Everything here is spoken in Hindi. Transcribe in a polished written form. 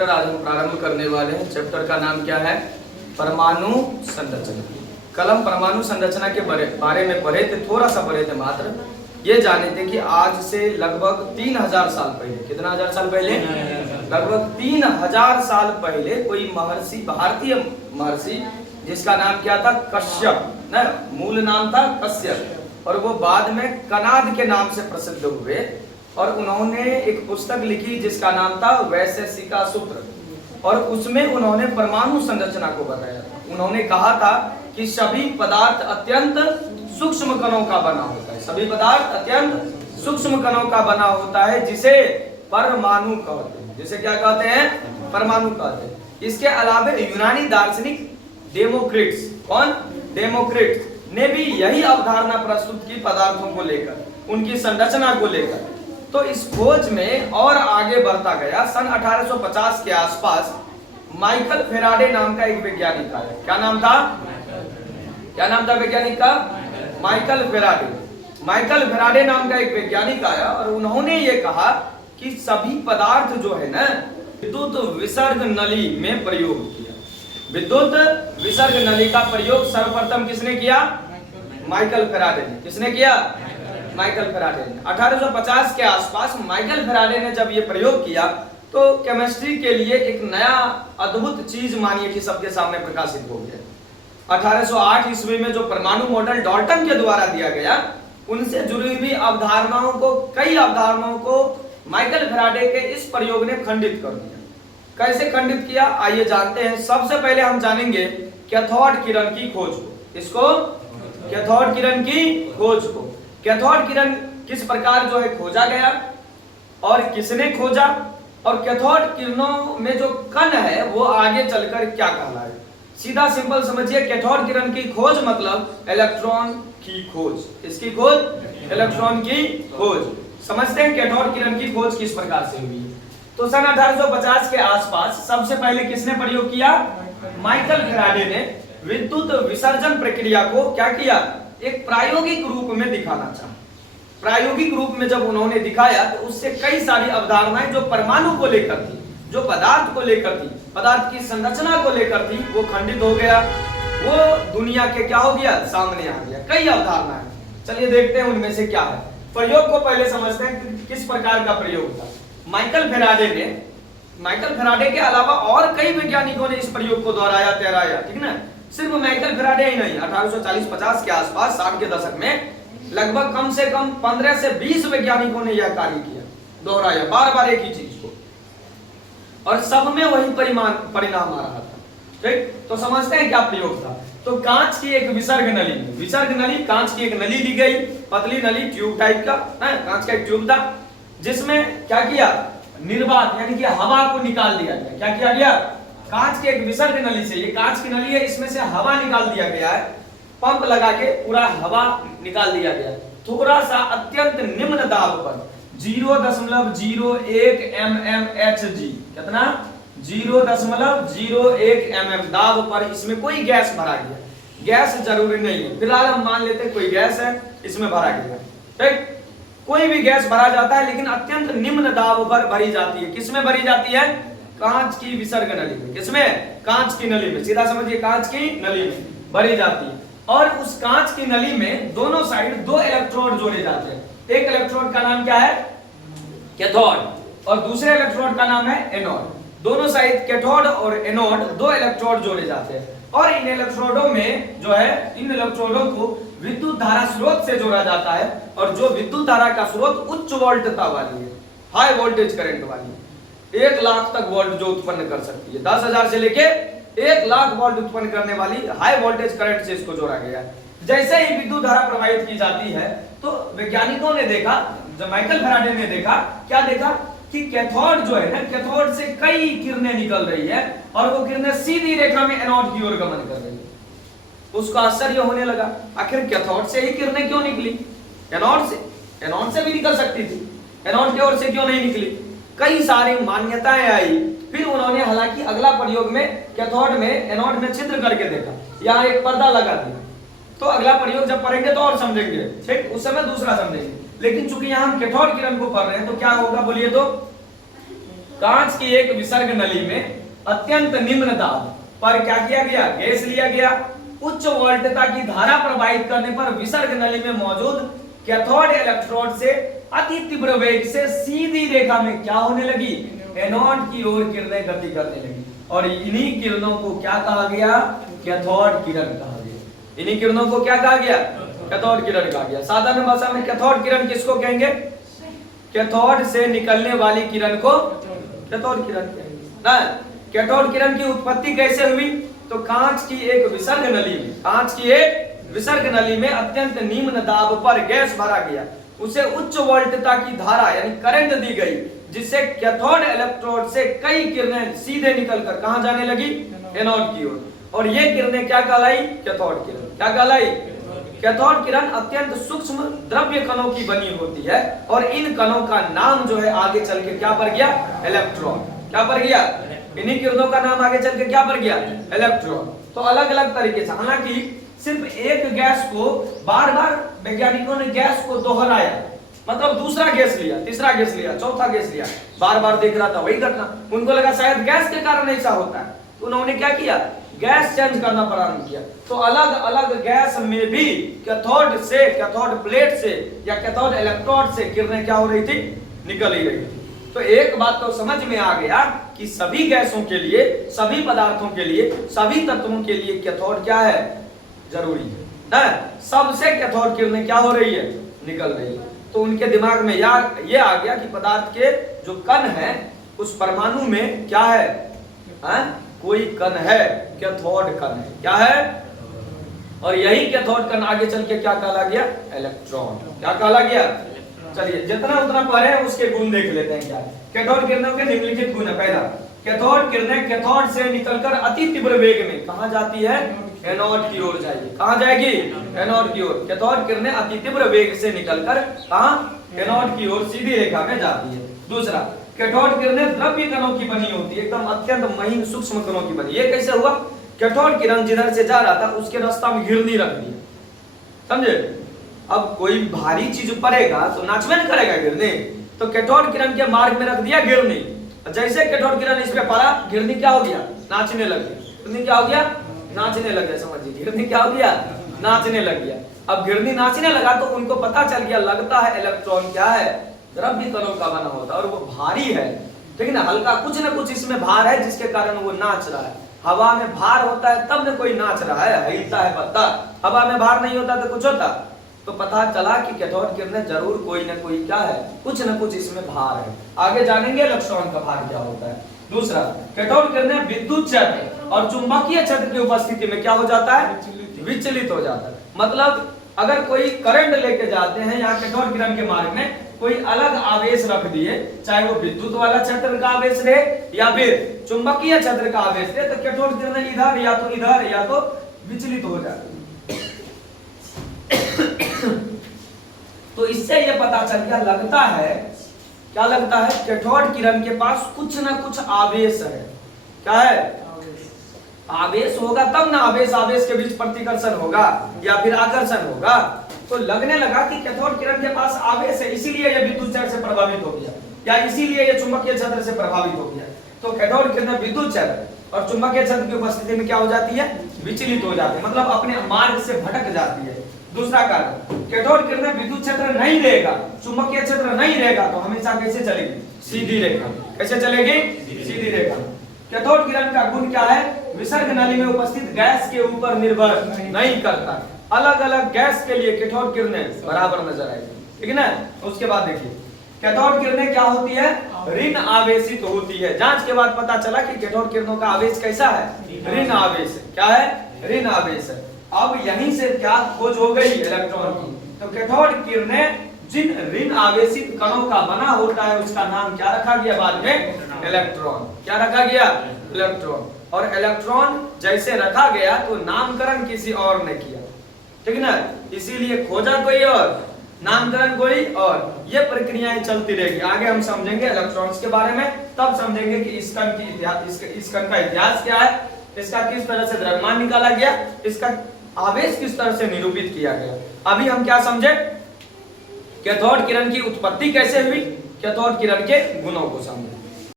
आज हम प्रारंभ करने वाले हैं। चैप्टर का नाम क्या है? परमाणु संरचना। कल हम परमाणु संरचना के बारे में पढ़े थे, थोड़ा सा पढ़े थे मात्र। ये जाने थे कि आज से लगभग 3000 साल पहले, कितना हजार साल पहले? लगभग 3000 साल पहले कोई महर्षि, भारतीय महर्षि, जिसका नाम क्या था? कश्यप ना, मूल नाम था कश्यप, और वो बाद में कनाद के नाम से प्रसिद्ध हुए। और उन्होंने एक पुस्तक लिखी जिसका नाम था वैशेषिका सूत्र, और उसमें उन्होंने परमाणु संरचना को बताया। उन्होंने कहा था कि सभी पदार्थ अत्यंत सूक्ष्म कणों का बना होता है, सभी पदार्थ अत्यंत सूक्ष्म कणों का बना होता है, जिसे परमाणु कहते हैं। जिसे क्या कहते हैं? परमाणु कहते हैं। इसके अलावा यूनानी दार्शनिक डेमोक्रिट्स, कौन? डेमोक्रिट्स ने भी यही अवधारणा प्रस्तुत की पदार्थों को लेकर, उनकी संरचना को लेकर। तो इस खोज में और आगे बढ़ता गया। सन 1850 के आसपास माइकल फेराडे नाम का एक वैज्ञानिक आया। क्या नाम था? क्या नाम था वैज्ञानिक का? Michael Faraday. माइकल फेराडे नाम का एक वैज्ञानिक आया और उन्होंने ये कहा कि सभी पदार्थ जो है ना, विद्युत विसर्ग नली में प्रयोग किया। विद्युत विसर्ग नली का प्रयोग सर्वप्रथम किसने किया? माइकल फेराडे ने। किसने किया? माइकल फेराडे ने। 1850 के आसपास माइकल फेराडे ने जब ये प्रयोग किया तो केमिस्ट्री के लिए एक नया अद्भुत चीज मानिए कि सबके सामने प्रकाशित हो गया। 1808 ईस्वी में जो परमाणु मॉडल डाल्टन के द्वारा दिया गया, उनसे जुड़ी हुई अवधारणाओं को, कई अवधारणाओं को माइकल फेराडे के इस प्रयोग ने खंडित कर दिया। कैसे खंडित किया, आइए जानते हैं। सबसे पहले हम जानेंगे कैथोड किरण की खोज को। इसको कैथोड किरण की खोज को, कैथोड किरण किस प्रकार जो है खोजा गया और किसने खोजा, और कैथोड किरणों में जो कण है वो आगे चलकर क्या कहलाए। सीधा सिंपल समझिए, कैथोड किरण की खोज मतलब इलेक्ट्रॉन की खोज। इसकी खोज? इलेक्ट्रॉन की खोज। समझते हैं कैथोड किरण की खोज किस प्रकार से हुई। तो सन 1850 के आसपास सबसे पहले किसने प्रयोग किया? माइकल फेराडे ने विद्युत विसर्जन प्रक्रिया को क्या किया? एक प्रायोगिक रूप में दिखाना चाहा। प्रायोगिक रूप में जब उन्होंने दिखाया तो उससे कई सारी अवधारणाएं जो परमाणु को लेकर थी, जो पदार्थ को लेकर थी, पदार्थ की संरचना को लेकर थी, वो खंडित हो गया। वो दुनिया के क्या हो गया? सामने आ गया। कई अवधारणाएं, चलिए देखते हैं उनमें से क्या है। प्रयोग को पहले समझते हैं कि किस प्रकार का प्रयोग था। माइकल फेराडे के अलावा और कई वैज्ञानिकों ने इस प्रयोग को दोहराया, तैराया, ठीक ना। सिर्फ माइकल फेराडे ही नहीं, 1840-50 के आसपास, 60 के दशक में लगभग कम से कम 15 से 20 वैज्ञानिकों ने यह कार्य किया, दोहराया बार बार एक ही चीज को, और सब में वही परिणाम आ रहा था। ठीक, तो समझते हैं क्या प्रयोग था। तो कांच की एक विसर्ग नली, कांच की एक नली ली गई, पतली नली, ट्यूब टाइप का, कांच का एक ट्यूब था, जिसमें क्या किया? निर्वात यानी कि हवा को निकाल दिया गया। क्या किया गया? कांच के एक विसर्ग नली से, ये कांच की नली है, इसमें से हवा निकाल दिया गया है, पंप लगा के पूरा हवा निकाल दिया गया। थोड़ा सा अत्यंत निम्न दाब पर 0.01 mmHg, कितना? 0.01 mm दाब पर इसमें कोई गैस भरा गया। गैस जरूरी नहीं है, फिलहाल हम मान लेते हैं कोई गैस है, इसमें भरा गया। ठीक, कोई भी गैस भरा जाता है, लेकिन अत्यंत निम्न दाब पर भरी जाती है। किसमें भरी जाती है? कांच की विसर्ग नली में। किसमें? कांच की नली में। सीधा समझिए, कांच की नली में भरी जाती है, और उस कांच की नली में दोनों साइड 2 इलेक्ट्रोड जोड़े जाते हैं। एक इलेक्ट्रोड का नाम क्या है? कैथोड, और दूसरे इलेक्ट्रोड का नाम है एनोड। दोनों साइड कैथोड और एनोड 2 इलेक्ट्रोड जोड़े जाते हैं, और इन इलेक्ट्रोडों में जो है, इन इलेक्ट्रोडों को विद्युत धारा स्रोत से जोड़ा जाता है, और जो विद्युत धारा का स्रोत उच्च वोल्टता वाली है, हाई वोल्टेज करंट वाली है, 1 लाख तक वोल्ट जो उत्पन्न कर सकती है, 10,000 से लेके 1 लाख वोल्ट उत्पन्न करने वाली हाई वोल्टेज करंट से इसको जोड़ा गया। जैसे ही विद्युत धारा प्रवाहित की जाती है, तो वैज्ञानिकों ने देखा, जब माइकल फेराडे ने देखा, क्या देखा कि कैथोड जो है ना, कैथोड से कई किरणें निकल रही है, और वो किरणें सीधी रेखा में एनोड की ओर गमन कर रही है। उसको आश्चर्य होने लगा, आखिर कैथोड से ही किरणें क्यों निकली? एनोड से भी निकल सकती थी, एनोड की ओर से क्यों नहीं निकली? कई सारी मान्यताएं आई। फिर उन्होंने हालांकि अगला प्रयोग में कैथोड में, एनोड में छिद्र करके देखा, यहाँ एक पर्दा लगा दिया। तो अगला प्रयोग जब पढ़ेंगे तो और समझेंगे, ठीक, उस समय दूसरा समझेंगे। लेकिन चूंकि यहाँ हम कैथोड किरण को पढ़ रहे हैं, तो क्या होगा बोलिए तो? कांच की एक विसर्ग नली में अत्यंत निम्न दाब पर क्या किया गया, गैस लिया गया। उच्च वोल्टता की धारा प्रवाहित करने पर विसर्ग नली में मौजूद कैथोड इलेक्ट्रोड से अति तीव्र वेग से सीधी रेखा में क्या होने लगी, एनोड की ओर किरणें गति करने लगी। और इन्हीं किरणों को क्या कहा गया, कैथोड किरण कहा गया। इन्हीं किरणों को क्या कहा गया, कैथोड किरण कहा गया। साधारण भाषा में कैथोड किरण किसको कहेंगे, कैथोड से निकलने वाली किरण को कैथोड किरण कहेंगे ना। कैथोड किरण की उत्पत्ति कैसे हुई, तो कांच की एक विसर्ग नली में, कांच की एक विसर्ग नली में अत्यंत निम्न दाब पर गैस भरा गया, उसे उच्च वोल्टता की धारा यानी करंट दी गई, जिससे कैथोड इलेक्ट्रोड से कई किरणें सीधे निकलकर कहां जाने लगी, एनोड की ओर। और ये किरणें क्या कहलाई, कैथोड किरण। क्या कहलाई, कैथोड किरण अत्यंत सूक्ष्म द्रव्य कणों की बनी होती है और इन कणों का नाम जो है आगे चल के क्या पड़ गया, इलेक्ट्रॉन। क्या पड़ गया, इन्हीं किरणों का नाम आगे चल के क्या पड़ गया, इलेक्ट्रॉन। तो अलग अलग तरीके से, हालांकि सिर्फ एक गैस को बार बार वैज्ञानिकों ने गैस को दोहराया, मतलब दूसरा गैस लिया, तीसरा गैस लिया, चौथा गैस लिया, बार बार देख रहा था वही घटना। उनको लगा शायद गैस के कारण ऐसा होता है, तो उन्होंने क्या किया, गैस चेंज करना प्रारंभ किया। तो अलग अलग गैस में भी कैथोड से, कैथोड प्लेट से या कैथोड इलेक्ट्रोड से किरणें क्या हो रही थी, निकल ही रही थी। तो एक बात तो समझ में आ गया कि सभी गैसों के लिए, सभी पदार्थों के लिए, सभी तत्वों के लिए कैथोड क्या है, जरूरी है ना। सबसे कैथोड किरणें क्या हो रही है, निकल रही है। तो उनके दिमाग में ये आ गया कि पदार्थ के जो कण है उस परमाणु में क्या है, कोई कण है, कैथोड कण है। क्या है, और यही कैथोड कण आगे चल के क्या कहला गया, इलेक्ट्रॉन। क्या कहला गया, चलिए जितना उतना पढ़े उसके गुण देख लेते हैं। क्या कैथोड किरणों के निम्नलिखित गुण है। पहला, कैथोड किरणें कैथोड से निकलकर अति तीव्र वेग में कहां जाती है, एनोड की ओर जाएगी। कहां जाएगी, एनोड की ओर। कैथोड किरणें अति तीव्र वेग से निकलकर कहां, एनोड की ओर सीधी रेखा में जाती है। दूसरा, कैथोड किरणें द्रव्य कणों की बनी होती है, एकदम अत्यंत महीन सूक्ष्म कणों की बनी। ये कैसे हुआ, कैथोड किरण जिधर से जा रहा था उसके रास्ता में घिरनी रख दी, समझे। अब कोई भारी चीज पड़ेगा तो नाचवे न करेगा गिरनी, तो कैथोड किरण के मार्ग में रख दिया गिरनी। जैसे कैथोड किरण इस पे पड़ा, गिरनी क्या हो गया, नाचने लग गई। गिरनी क्या हो गया, नाचने लग गया, समझिए। गिरनी क्या हो गया, नाचने लग गया। अब गिरनी नाचने लगा तो उनको पता चल गया, लगता है इलेक्ट्रॉन क्या है, द्रव्य कणों का बना होता है और वो भारी है, ठीक है ना। हल्का कुछ ना कुछ इसमें भार है जिसके कारण वो नाच रहा है। हवा में भार होता है तब न कोई नाच रहा है, हिलता है पत्ता। हवा में भार नहीं होता तो कुछ होता। तो पता चला कि कैथोड किरणें जरूर कोई ना कोई क्या है, कुछ न कुछ इसमें भार है। आगे जानेंगे इलेक्ट्रॉन का भार क्या होता है। दूसरा, कैथोड किरणें विद्युत क्षेत्र और चुंबकीय क्षेत्र की उपस्थिति में क्या हो जाता है, विचलित हो जाता है। मतलब अगर कोई करंट लेके जाते हैं यहाँ कैथोड किरण के मार्ग में, कोई अलग आवेश रख दिए, चाहे वो विद्युत वाला क्षेत्र का आवेश रहे या फिर चुंबकीय क्षेत्र का आवेश रहे, तो कैथोड किरणें इधर या तो विचलित हो जाती है। तो इससे ये पता चल गया, लगता है, क्या लगता है, कैथोड किरण के पास कुछ ना कुछ आवेश है। क्या है, आवेश होगा तब ना आवेश के बीच प्रतिकर्षण होगा या फिर आकर्षण होगा। तो लगने लगा कि कैथोड किरण के पास आवेश है, इसीलिए ये विद्युत क्षेत्र से प्रभावित हो गया या इसीलिए ये चुंबकीय क्षेत्र से प्रभावित हो गया। तो कैथोड किरणें विद्युत क्षेत्र और चुंबकीय क्षेत्र की उपस्थिति में क्या हो जाती है, विचलित हो जाती है, मतलब अपने मार्ग से भटक जाती है। दूसरा कारण, कैथोड किरणें विद्युत क्षेत्र नहीं रहेगा, चुंबकीय क्षेत्र नहीं रहेगा तो हमेशा कैसे चलेगी, सीधी रेखा। कैसे चलेगी, सीधी रेखा। कैथोड किरण का गुण क्या है, विसर्ग नली में उपस्थित गैस के ऊपर निर्भर नहीं करता। अलग अलग गैस के लिए कैथोड किरणें बराबर नजर आएगी, ठीक है ना। उसके बाद देखिए, कैथोड किरणें क्या होती है, ऋण आवेशित होती है। जांच के बाद पता चला कि कैथोड किरणों का आवेश कैसा है, ऋण आवेश है। क्या है, ऋण आवेश है। अब यहीं से क्या खोज हो गई, इलेक्ट्रॉन की। तो कैथोड किरणें जिन ऋण आवेशित कणों का बना होता है उसका नाम क्या रखा गया बाद में, इलेक्ट्रॉन। क्या रखा गया, इलेक्ट्रॉन। और इलेक्ट्रॉन जैसे रखा गया तो नामकरण किसी और ने किया, ठीक है ना। इसीलिए खोजा कोई और, नामकरण कोई और, ये प्रक्रियाएं चलती रहेगी। आगे हम समझेंगे इलेक्ट्रॉन्स के बारे में, तब समझेंगे कि इस कण की इतिहास, इस कण का इतिहास क्या है, इसका किस तरह से द्रव्यमान निकाला गया, इसका आवेश किस तरह से निरूपित किया गया। अभी हम क्या समझे, कैथोड किरण की उत्पत्ति कैसे हुई, कैथोड किरण के गुणों को समझे।